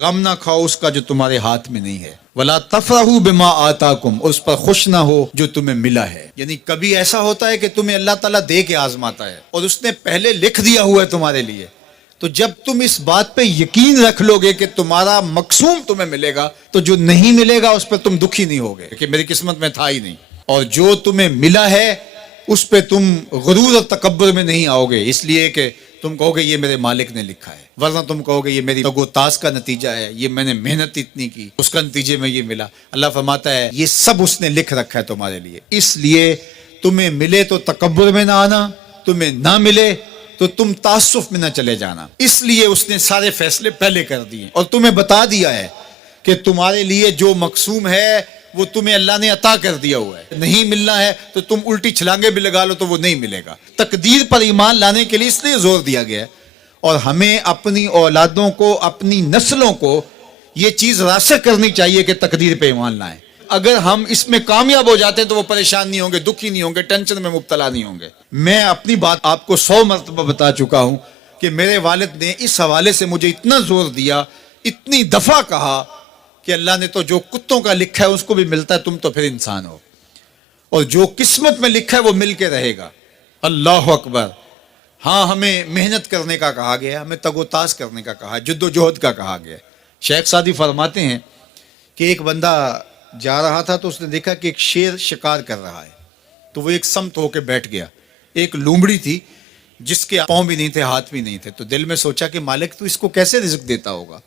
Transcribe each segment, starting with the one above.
غم نہ کھاؤ اس کا جو تمہارے ہاتھ میں نہیں ہے، وَلَا تَفْرَحُوا بِمَا آتَاكُمْ، اس پر خوش نہ ہو جو تمہیں ملا ہے۔ یعنی کبھی ایسا ہوتا ہے کہ تمہیں اللہ تعالیٰ دے کے آزماتا ہے اور اس نے پہلے لکھ دیا ہوا ہے تمہارے لیے، تو جب تم اس بات پہ یقین رکھ لو گے کہ تمہارا مقصوم تمہیں ملے گا، تو جو نہیں ملے گا اس پہ تم دکھی نہیں ہوگے کہ میری قسمت میں تھا ہی نہیں، اور جو تمہیں ملا ہے اس پہ تم غرور اور تکبر میں نہیں آؤ گے، اس لیے کہ تم کہو گے یہ میرے مالک نے لکھا ہے، ورنہ تم کہو گے یہ میری تگ و تاز کا نتیجہ ہے، یہ میں نے محنت اتنی کی اس کا نتیجے میں یہ ملا۔ اللہ فرماتا ہے یہ سب اس نے لکھ رکھا ہے تمہارے لیے، اس لیے تمہیں ملے تو تکبر میں نہ آنا، تمہیں نہ ملے تو تم تعصف میں نہ چلے جانا، اس لیے اس نے سارے فیصلے پہلے کر دیے اور تمہیں بتا دیا ہے کہ تمہارے لیے جو مقسوم ہے وہ تمہیں اللہ نے عطا کر دیا ہوا ہے، نہیں ملنا ہے تو تم الٹی چھلانگے بھی لگا لو تو وہ نہیں ملے گا۔ تقدیر پر ایمان لانے کے لیے اس لیے زور دیا گیا ہے، اور ہمیں اپنی اولادوں کو، اپنی نسلوں کو یہ چیز راسخ کرنی چاہیے کہ تقدیر پہ ایمان لائیں۔ اگر ہم اس میں کامیاب ہو جاتے ہیں تو وہ پریشان نہیں ہوں گے، دکھی نہیں ہوں گے، ٹینشن میں مبتلا نہیں ہوں گے۔ میں اپنی بات آپ کو 100 مرتبہ بتا چکا ہوں کہ میرے والد نے اس حوالے سے مجھے اتنا زور دیا، اتنی دفعہ کہا کہ اللہ نے تو جو کتوں کا لکھا ہے اس کو بھی ملتا ہے، تم تو پھر انسان ہو، اور جو قسمت میں لکھا ہے وہ مل کے رہے گا۔ اللہ اکبر۔ ہاں، ہمیں محنت کرنے کا کہا گیا، ہمیں تگ و تاز کرنے کا کہا، جد و جہد کا کہا گیا۔ شیخ سعدی فرماتے ہیں کہ ایک بندہ جا رہا تھا تو اس نے دیکھا کہ ایک شیر شکار کر رہا ہے، تو وہ ایک سمت ہو کے بیٹھ گیا۔ ایک لومڑی تھی جس کے پاؤں بھی نہیں تھے، ہاتھ بھی نہیں تھے، تو دل میں سوچا کہ مالک تو اس کو کیسے رزق دیتا ہوگا۔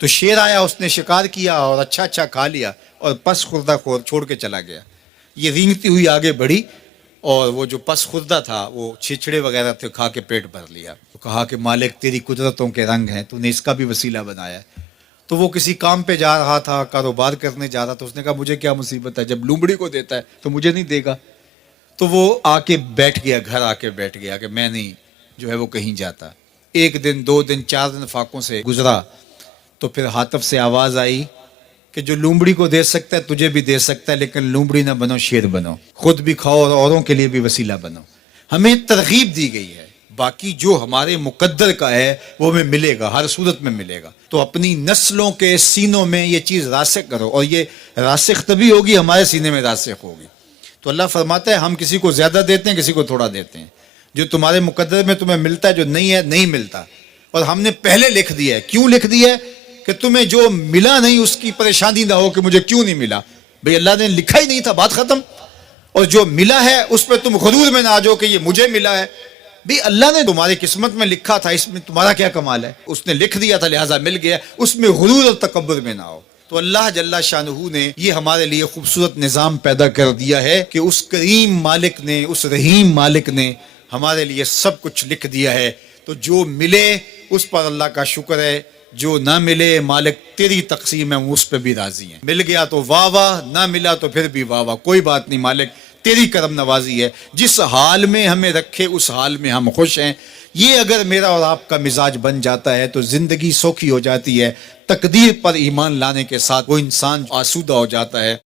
تو شیر آیا، اس نے شکار کیا اور اچھا اچھا کھا لیا اور پس خوردہ چھوڑ کے چلا گیا۔ یہ رینگتی ہوئی آگے بڑھی اور وہ جو پس خوردہ تھا وہ چھچڑے وغیرہ تھے، کھا کے پیٹ بھر لیا۔ تو کہا کہ مالک تیری قدرتوں کے رنگ ہیں، تو نے اس کا بھی وسیلہ بنایا ہے۔ تو وہ کسی کام پہ جا رہا تھا، کاروبار کرنے جا رہا تھا، اس نے کہا مجھے کیا مصیبت ہے، جب لومڑی کو دیتا ہے تو مجھے نہیں دے گا۔ تو وہ آ کے بیٹھ گیا، گھر آ کے بیٹھ گیا کہ میں نہیں جو ہے وہ کہیں جاتا۔ ایک دن، 2 دن، 4 دن فاقوں سے گزرا تو پھر ہاتف سے آواز آئی کہ جو لومڑی کو دے سکتا ہے تجھے بھی دے سکتا ہے، لیکن لومڑی نہ بنو، شیر بنو، خود بھی کھاؤ اور اوروں کے لیے بھی وسیلہ بنو۔ ہمیں ترغیب دی گئی ہے، باقی جو ہمارے مقدر کا ہے وہ ہمیں ملے گا، ہر صورت میں ملے گا۔ تو اپنی نسلوں کے سینوں میں یہ چیز راسخ کرو، اور یہ راسخ تبھی ہوگی ہمارے سینے میں راسخ ہوگی۔ تو اللہ فرماتا ہے ہم کسی کو زیادہ دیتے ہیں، کسی کو تھوڑا دیتے ہیں، جو تمہارے مقدر میں تمہیں ملتا ہے، جو نہیں ہے نہیں ملتا، اور ہم نے پہلے لکھ دیا ہے۔ کیوں لکھ دیا ہے؟ کہ تمہیں جو ملا نہیں اس کی پریشانی نہ ہو کہ مجھے کیوں نہیں ملا، بھئی اللہ نے لکھا ہی نہیں تھا، بات ختم۔ اور جو ملا ہے اس پہ تم غرور میں نہ آ جاؤ کہ یہ مجھے ملا ہے، بھی اللہ نے تمہاری قسمت میں لکھا تھا، اس میں تمہارا کیا کمال ہے، اس نے لکھ دیا تھا لہٰذا مل گیا، اس میں غرور اور تکبر میں نہ آؤ۔ تو اللہ جل شانہ نے یہ ہمارے لیے خوبصورت نظام پیدا کر دیا ہے کہ اس کریم مالک نے، اس رحیم مالک نے ہمارے لیے سب کچھ لکھ دیا ہے۔ تو جو ملے اس پر اللہ کا شکر ہے، جو نہ ملے مالک تیری تقسیم ہے، اس پہ بھی راضی ہیں۔ مل گیا تو واہ واہ، نہ ملا تو پھر بھی واہ واہ، کوئی بات نہیں، مالک تیری کرم نوازی ہے، جس حال میں ہمیں رکھے اس حال میں ہم خوش ہیں۔ یہ اگر میرا اور آپ کا مزاج بن جاتا ہے تو زندگی سوکھی ہو جاتی ہے۔ تقدیر پر ایمان لانے کے ساتھ وہ انسان آسودہ ہو جاتا ہے۔